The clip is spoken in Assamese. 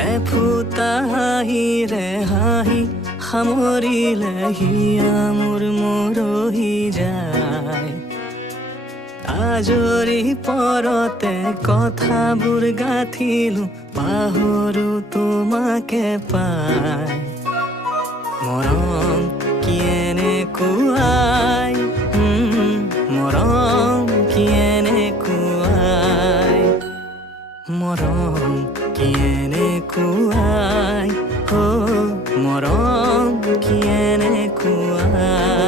এফুটা হাঁহিৰে হাঁহি সামৰিলে হিয়া মোৰ মৰহি যায়। আজৰি পৰতে কথাবোৰ গাঁঠিলো, পাহৰো তোমাকে পাই। মৰম কি এনেকুৱাই, মৰম কি এনেকুৱাই, মৰম কি এনেকুৱাই, মৰম কি এনেকুৱাই।